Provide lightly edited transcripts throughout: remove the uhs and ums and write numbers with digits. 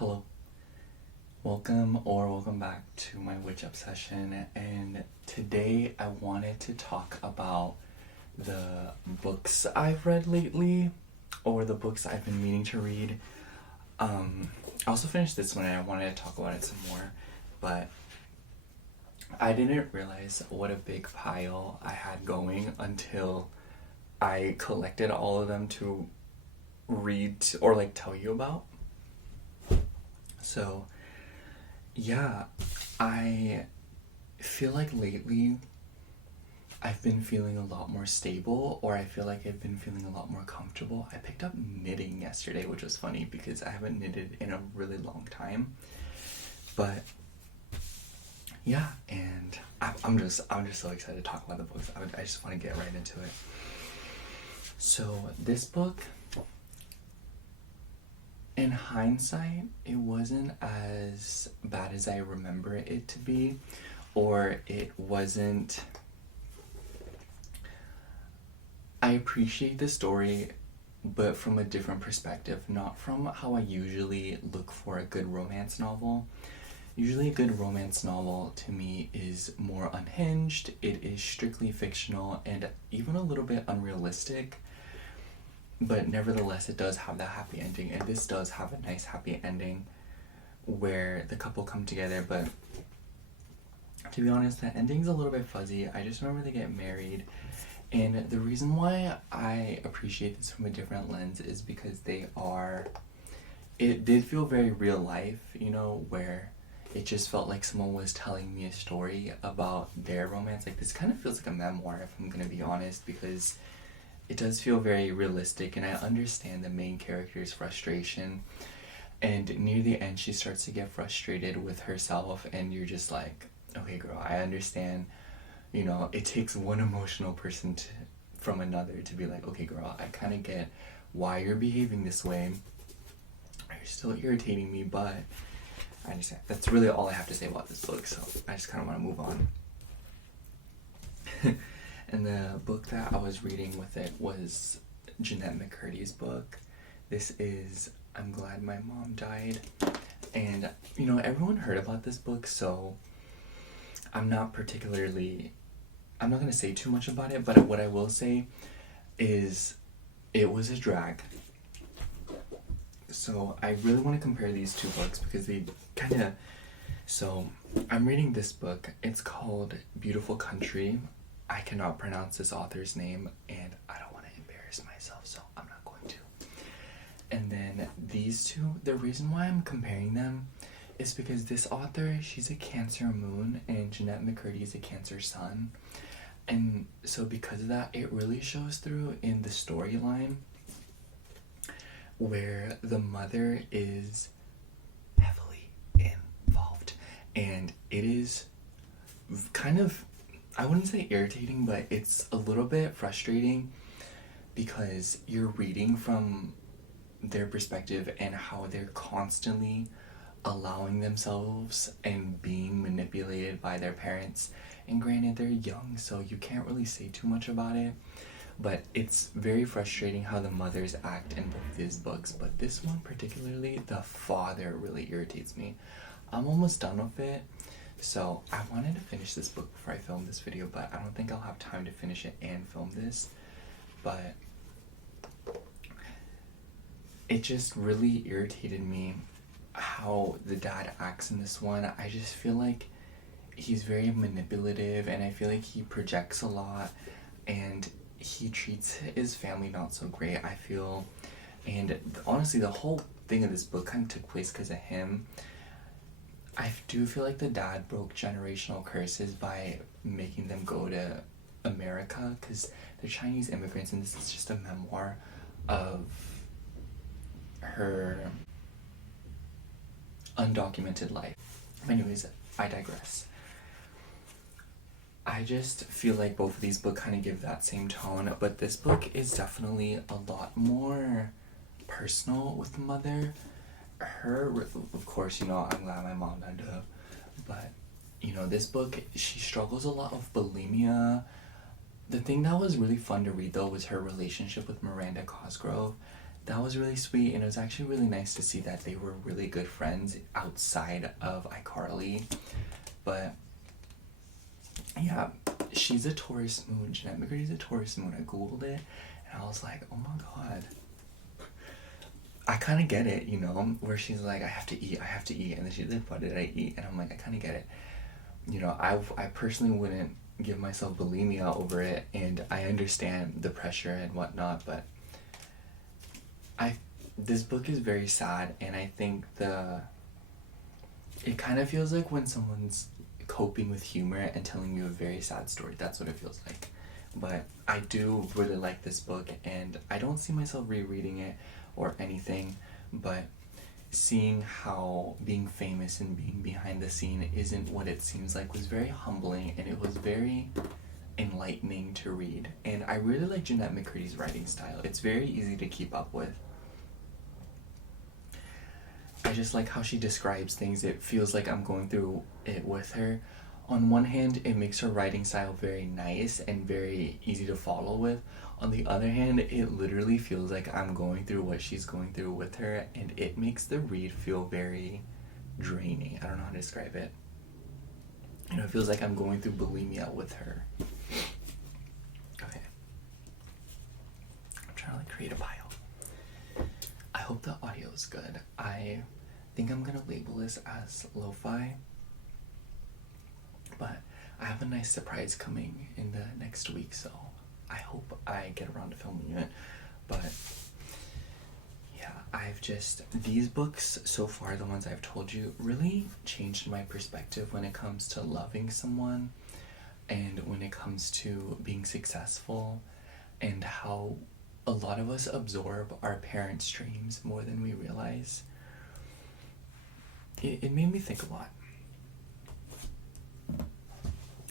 Hello, welcome back to my witch obsession. And today I wanted to talk about the books I've read lately, or the books I've been meaning to read. I also finished this one and I wanted to talk about it some more, but I didn't realize what a big pile I had going until I collected all of them to read or like tell you about. So, yeah, I feel like lately I've been feeling a lot more stable, or I feel like I've been feeling a lot more comfortable. I picked up knitting yesterday, which was funny because I haven't knitted in a really long time. But yeah, and I'm just so excited to talk about the books. I just want to get right into it. So this book, in hindsight, it wasn't as bad as I remember it to be, or it wasn't. I appreciate the story, but from a different perspective, not from how I usually look for a good romance novel. Usually, a good romance novel to me is more unhinged, it is strictly fictional, and even a little bit unrealistic. But nevertheless, it does have that happy ending, and this does have a nice happy ending where the couple come together. But to be honest, the ending's a little bit fuzzy. I just remember they get married, and the reason why I appreciate this from a different lens is because it did feel very real life, where it just felt like someone was telling me a story about their romance. Like, this kind of feels like a memoir, if I'm gonna be honest, because it does feel very realistic, and I understand the main character's frustration. And near the end, she starts to get frustrated with herself, and you're just like, okay, girl, I understand. It takes one emotional person from another to be like, okay, girl, I kind of get why you're behaving this way. You're still irritating me, but I understand. That's really all I have to say about this book, so I just kind of want to move on. And the book that I was reading with it was Jennette McCurdy's book. This is I'm Glad My Mom Died. And, everyone heard about this book, so I'm not going to say too much about it, but what I will say is it was a drag. So I really want to compare these two books because they kind of... So I'm reading this book. It's called Beautiful Country. I cannot pronounce this author's name, and I don't want to embarrass myself, so I'm not going to. And then these two, the reason why I'm comparing them is because this author, she's a Cancer moon, and Jennette McCurdy is a Cancer sun. And so because of that, it really shows through in the storyline where the mother is heavily involved. And it is kind of, I wouldn't say irritating, but it's a little bit frustrating because you're reading from their perspective and how they're constantly allowing themselves and being manipulated by their parents. And granted, they're young, so you can't really say too much about it, but it's very frustrating how the mothers act in both these books. But this one particularly, the father really irritates me. I'm almost done with it. So I wanted to finish this book before I film this video, but I don't think I'll have time to finish it and film this. But it just really irritated me how the dad acts in this one. I just feel like he's very manipulative, and I feel like he projects a lot, and he treats his family not so great, I feel. And honestly, the whole thing of this book kind of took place because of him. I do feel like the dad broke generational curses by making them go to America because they're Chinese immigrants, and this is just a memoir of her undocumented life. Anyways, I digress. I just feel like both of these books kind of give that same tone, but this book is definitely a lot more personal with the mother. Of course, I'm glad my mom died, but, this book, she struggles a lot with bulimia. The thing that was really fun to read, though, was her relationship with Miranda Cosgrove. that was really sweet, and it was actually really nice to see that they were really good friends outside of iCarly. But yeah, she's a Taurus moon. Jeanette McCurdy's a Taurus moon. I googled it, and I was like, oh my god. I kind of get it, you know, where she's like, I have to eat, and then she's like, what did I eat? And I'm like, I kind of get it. You know, I personally wouldn't give myself bulimia over it, and I understand the pressure and whatnot, but this book is very sad, and I think it kind of feels like when someone's coping with humor and telling you a very sad story. That's what it feels like. But I do really like this book, and I don't see myself rereading it or anything, but seeing how being famous and being behind the scene isn't what it seems like was very humbling, and it was very enlightening to read. And I really like Jeanette McCurdy's writing style. It's very easy to keep up with. I just like how she describes things. It feels like I'm going through it with her. On one hand, it makes her writing style very nice and very easy to follow with. On the other hand, it literally feels like I'm going through what she's going through with her, and it makes the read feel very draining. I don't know how to describe it. You know, it feels like I'm going through bulimia with her. Okay. I'm trying to like create a pile. I hope the audio is good. I think I'm gonna label this as lo-fi, but I have a nice surprise coming in the next week, so I hope I get around to filming it. But yeah, these books so far, the ones I've told you, really changed my perspective when it comes to loving someone and when it comes to being successful, and how a lot of us absorb our parents' dreams more than we realize. It made me think a lot.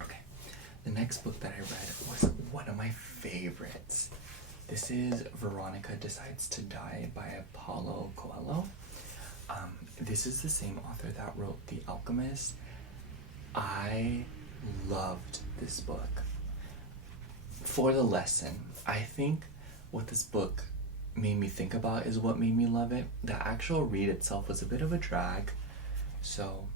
Okay, the next book that I read was one of my favorites. This is Veronica Decides to Die by Paulo Coelho. This is the same author that wrote The Alchemist. I loved this book. For the lesson, I think what this book made me think about is what made me love it. The actual read itself was a bit of a drag. So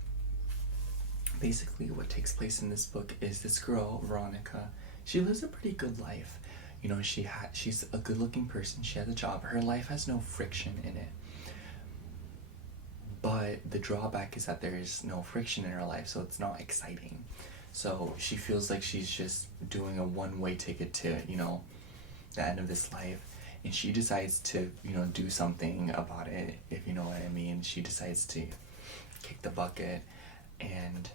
basically what takes place in this book is this girl, Veronica, she lives a pretty good life. You know, she's a good looking person, she has a job, her life has no friction in it. But the drawback is that there is no friction in her life, so it's not exciting. So she feels like she's just doing a one-way ticket to, you know, the end of this life, and she decides to, you know, do something about it, if you know what I mean. She decides to kick the bucket, and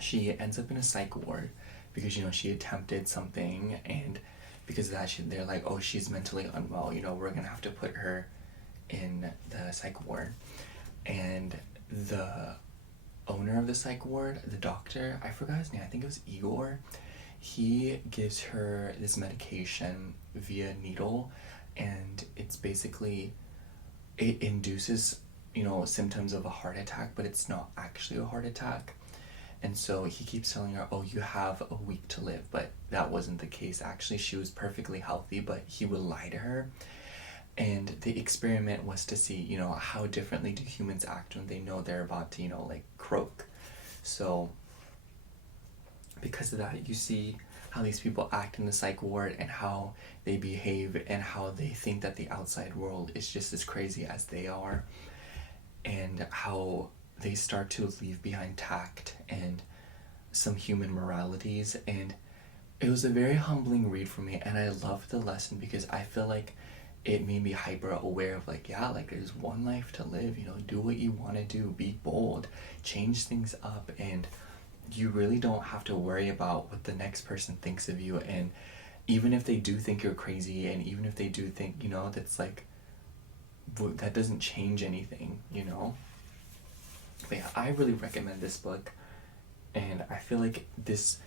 she ends up in a psych ward because, you know, she attempted something, and because of that they're like, oh, she's mentally unwell, you know, we're gonna have to put her in the psych ward. And the owner of the psych ward, the doctor, I forgot his name, I think it was Igor, he gives her this medication via needle, and it's basically, it induces, you know, symptoms of a heart attack, but it's not actually a heart attack. And so he keeps telling her, oh, you have a week to live, but that wasn't the case. Actually, she was perfectly healthy, but he would lie to her. And the experiment was to see, you know, how differently do humans act when they know they're about to, you know, like croak. So because of that, you see how these people act in the psych ward and how they behave and how they think that the outside world is just as crazy as they are, and how they start to leave behind tact and some human moralities. And it was a very humbling read for me, and I loved the lesson because I feel like it made me hyper aware of like, yeah, like there's one life to live, you know, do what you want to do, be bold, change things up, and you really don't have to worry about what the next person thinks of you. And even if they do think you're crazy, and even if they do think, you know, that's like, that doesn't change anything, you know. But yeah, I really recommend this book, and I feel like this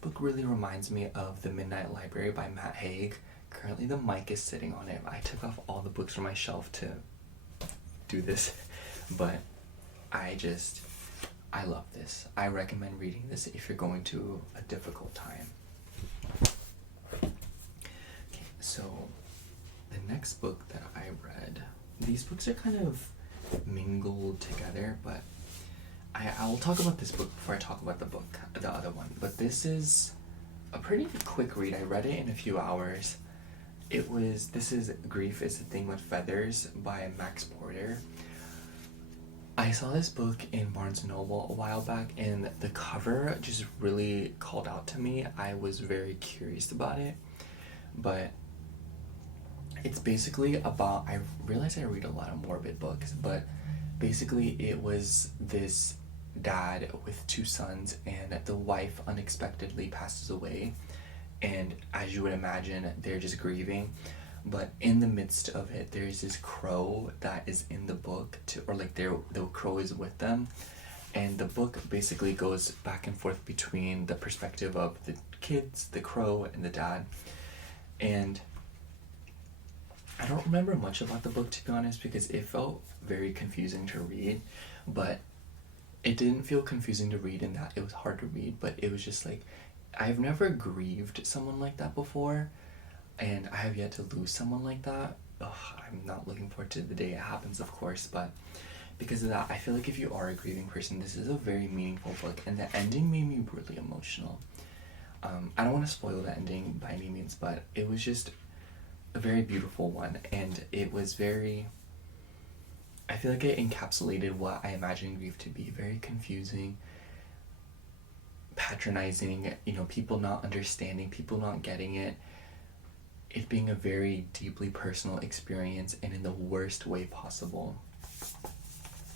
book really reminds me of The Midnight Library by Matt Haig. Currently the mic is sitting on it. I took off all the books from my shelf to do this, but I love this. I recommend reading this if you're going to a difficult time. Okay, so The next book that I read, these books are kind of mingled together, but I'll talk about this book before I talk about the other one. But this is a pretty quick read. I read it in a few hours. This is Grief is a Thing with Feathers by Max Porter. I saw this book in Barnes & Noble a while back, and the cover just really called out to me. I was very curious about it, but it's basically about, I realize I read a lot of morbid books, but basically it was this dad with two sons, and the wife unexpectedly passes away, and as you would imagine, they're just grieving. But in the midst of it, there's this crow that is in the book, the crow is with them, and the book basically goes back and forth between the perspective of the kids, the crow, and the dad. And I don't remember much about the book, to be honest, because it felt very confusing to read, but it didn't feel confusing to read in that it was hard to read, but it was just like, I've never grieved someone like that before, and I have yet to lose someone like that. Ugh, I'm not looking forward to the day it happens, of course, but because of that, I feel like if you are a grieving person, this is a very meaningful book, and the ending made me really emotional. I don't want to spoil the ending by any means, but it was just a very beautiful one, and it was very, I feel like it encapsulated what I imagine grief to be: very confusing, patronizing, people not understanding, people not getting it being a very deeply personal experience, and in the worst way possible.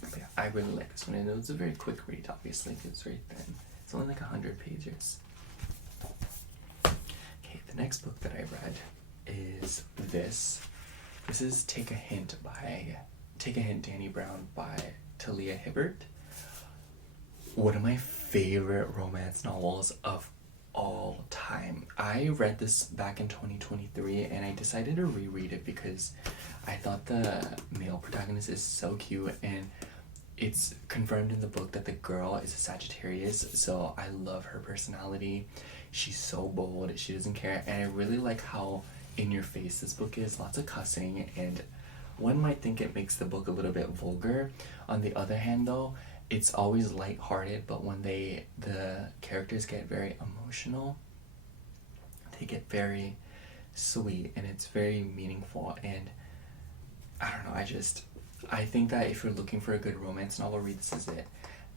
But yeah, I really like this one, and it was a very quick read, obviously. It's very thin. It's only like 100 pages. Okay, the next book that I read is this. This is Take a Hint, Danny Brown by Talia Hibbert. One of my favorite romance novels of all time. I read this back in 2023, and I decided to reread it because I thought the male protagonist is so cute, and it's confirmed in the book that the girl is a Sagittarius, so I love her personality. She's so bold, she doesn't care, and I really like how in your face this book is. Lots of cussing, and one might think it makes the book a little bit vulgar. On the other hand, though, it's always lighthearted, but when the characters get very emotional, they get very sweet, and it's very meaningful. And I don't know, I think that if you're looking for a good romance novel, read This Is It.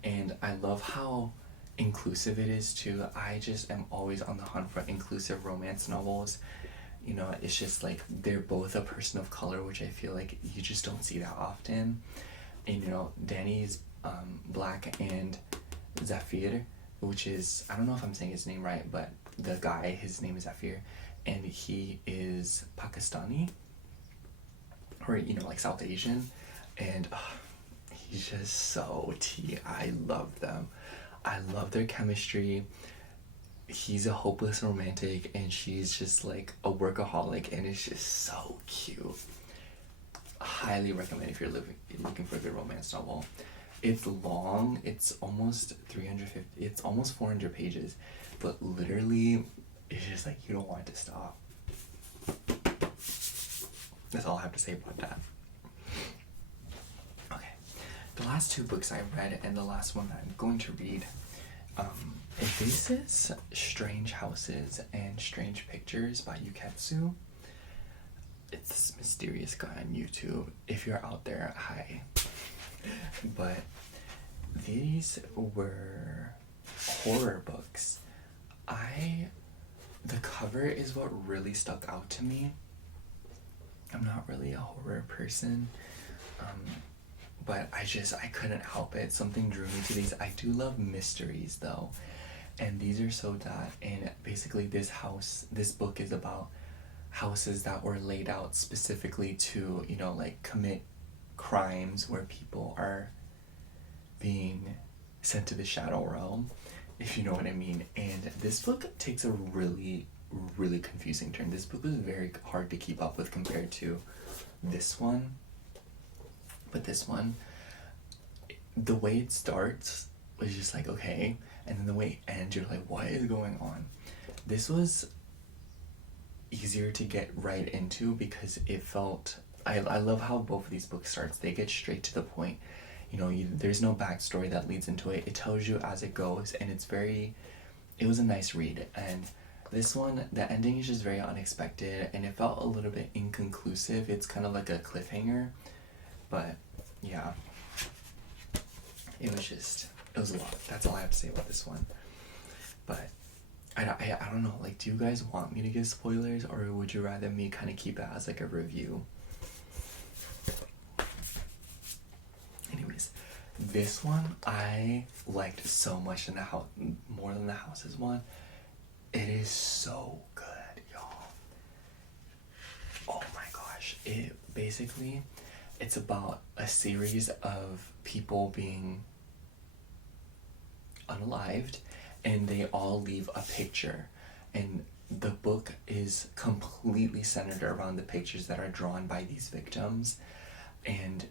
And I love how inclusive it is too. I just am always on the hunt for inclusive romance novels. It's just like they're both a person of color, which I feel like you just don't see that often. And Danny's Black, and Zafir, which is, I don't know if I'm saying his name right, but the guy, his name is Zafir, and he is Pakistani, or like South Asian, and he's just so tea. I love them. I love their chemistry. He's a hopeless romantic, and she's just like a workaholic, and it's just so cute. Highly recommend if you're looking for a good romance novel. It's long. It's almost 350. It's almost 400 pages, but literally, it's just like you don't want it to stop. That's all I have to say about that. Okay, the last two books I read, and the last one that I'm going to read, this is Strange Houses and Strange Pictures by Yuketsu. It's this mysterious guy on YouTube. If you're out there, hi. But these were horror books. The cover is what really stuck out to me. I'm not really a horror person, but I couldn't help it. Something drew me to these. I do love mysteries though, and these are so that. And basically, this book is about houses that were laid out specifically to commit crimes, where people are being sent to the shadow realm, if you know what I mean. And this book takes a really, really confusing turn. This book was very hard to keep up with compared to this one. But this one, the way it starts was just like, okay, and then the way it ends, you're like, what is going on? This was easier to get right into because it felt. I love how both of these books starts. They get straight to the point. You know, there's no backstory that leads into it. It tells you as it goes, and it's very. It was a nice read, and this one, the ending is just very unexpected, and it felt a little bit inconclusive. It's kind of like a cliffhanger, but yeah, it was a lot. That's all I have to say about this one. But I don't know, like, do you guys want me to give spoilers, or would you rather me kind of keep it as like a review? Anyways, this one I liked so much in the house, more than the houses one. It is so good, y'all. Oh my gosh. It's about a series of people being unalived, and they all leave a picture. And the book is completely centered around the pictures that are drawn by these victims. And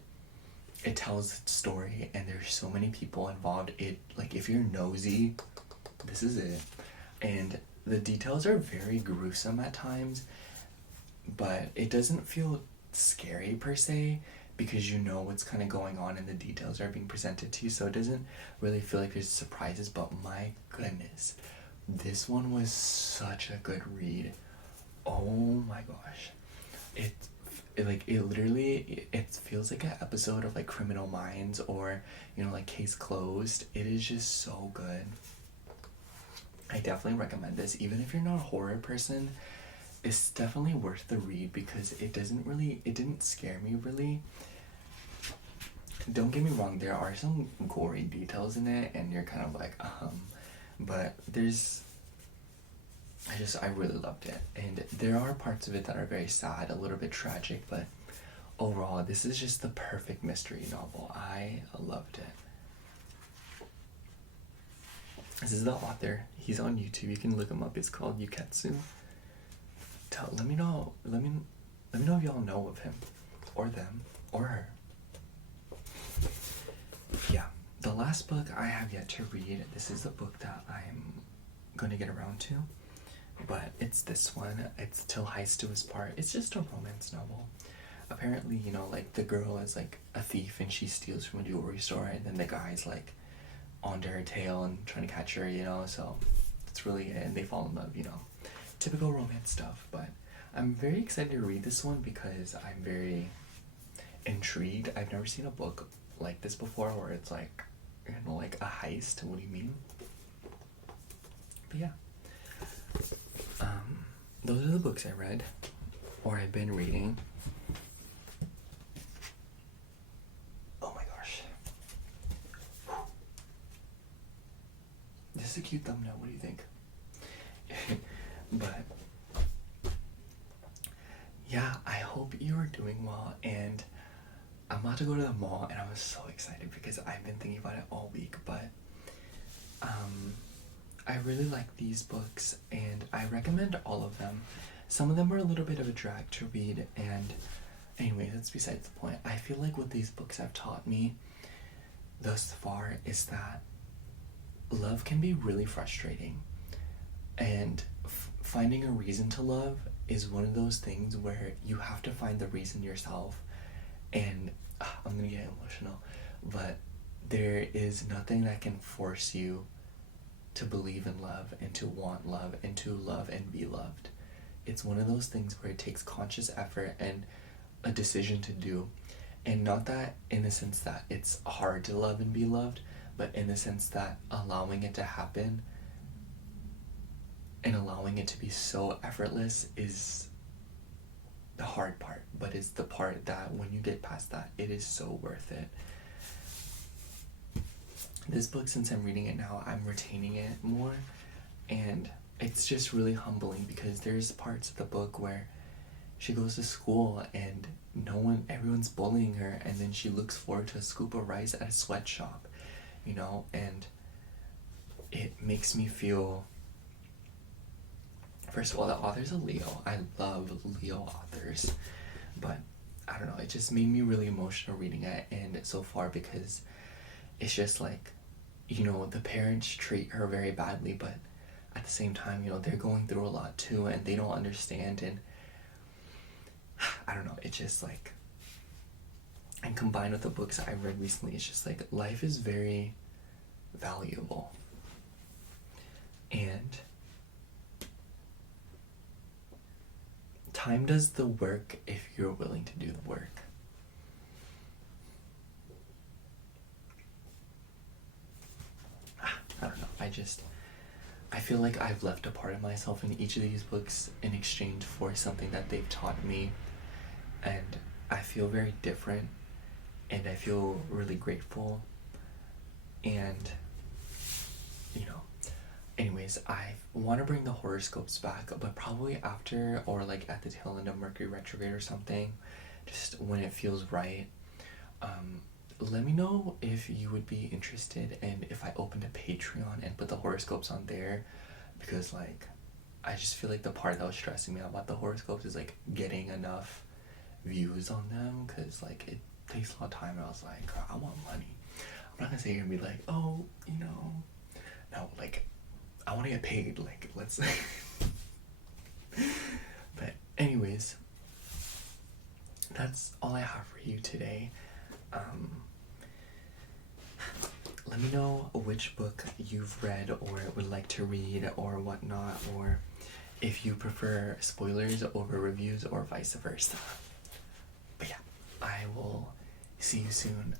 it tells its story, and there's so many people involved. It, like, if you're nosy, this is it. And the details are very gruesome at times, but it doesn't feel scary per se because you know what's kind of going on and the details are being presented to you, so it doesn't really feel like there's surprises. But my goodness, this one was such a good read. Oh my gosh. It literally, it feels like an episode of like Criminal Minds, or, you know, like Case Closed. It is just so good. I definitely recommend this. Even if you're not a horror person, it's definitely worth the read because it didn't scare me really. Don't get me wrong, there are some gory details in it, and you're kind of like, but I really loved it. And there are parts of it that are very sad, a little bit tragic, but overall, this is just the perfect mystery novel. I loved it. This is the author. He's on YouTube. You can look him up. It's called Yuketsu. Let me know if y'all know of him, or them, or her. Yeah, the last book I have yet to read. This is the book that I'm gonna get around to, but it's this one. It's Till Heist Part. It's just a romance novel. Apparently, you know, like, the girl is like a thief and she steals from a jewelry store, and then the guy's like onto her tail and trying to catch her, you know, so it's really, and they fall in love, you know. Typical romance stuff. But I'm very excited to read this one because I'm very intrigued. I've never seen a book like this before where it's like, you know, like a heist. What do you mean? But yeah. Those are the books I read, or I've been reading. Oh my gosh. This is a cute thumbnail. What do you think? But yeah, I hope you are doing well, and I'm about to go to the mall, and I was so excited because I've been thinking about it all week. But I really like these books, and I recommend all of them. Some of them are a little bit of a drag to read, and anyway, that's besides the point. I feel like what these books have taught me thus far is that love can be really frustrating, and finding a reason to love is one of those things where you have to find the reason yourself. And I'm gonna get emotional, but there is nothing that can force you to believe in love and to want love and to love and be loved. It's one of those things where it takes conscious effort and a decision to do. And not that in the sense that it's hard to love and be loved, but in the sense that allowing it to happen and allowing it to be so effortless is the hard part, but it's the part that when you get past that, it is so worth it. This book, since I'm reading it now, I'm retaining it more, and it's just really humbling because there's parts of the book where she goes to school and everyone's bullying her, and then she looks forward to a scoop of rice at a sweatshop, you know, and it makes me feel. First of all, the author's a Leo. I love Leo authors, but I don't know, it just made me really emotional reading it, and so far, because it's just like, you know, the parents treat her very badly, but at the same time, you know, they're going through a lot too, and they don't understand. And I don't know, it's just like, and combined with the books I read recently, it's just like life is very valuable. And time does the work if you're willing to do the work. I don't know. I feel like I've left a part of myself in each of these books in exchange for something that they've taught me. And I feel very different. And I feel really grateful. And, you know, anyways, I want to bring the horoscopes back, but probably after or like at the tail end of Mercury retrograde or something, just when it feels right. Let me know if you would be interested and if I opened a Patreon and put the horoscopes on there, because like I just feel like the part that was stressing me out about the horoscopes is like getting enough views on them, because like it takes a lot of time, and I was like, I want money. I'm not gonna sit here and be like, oh, you know, no, like I want to get paid, like let's but anyways, that's all I have for you today. Let me know which book you've read or would like to read or whatnot, or if you prefer spoilers over reviews or vice versa. But yeah, I will see you soon.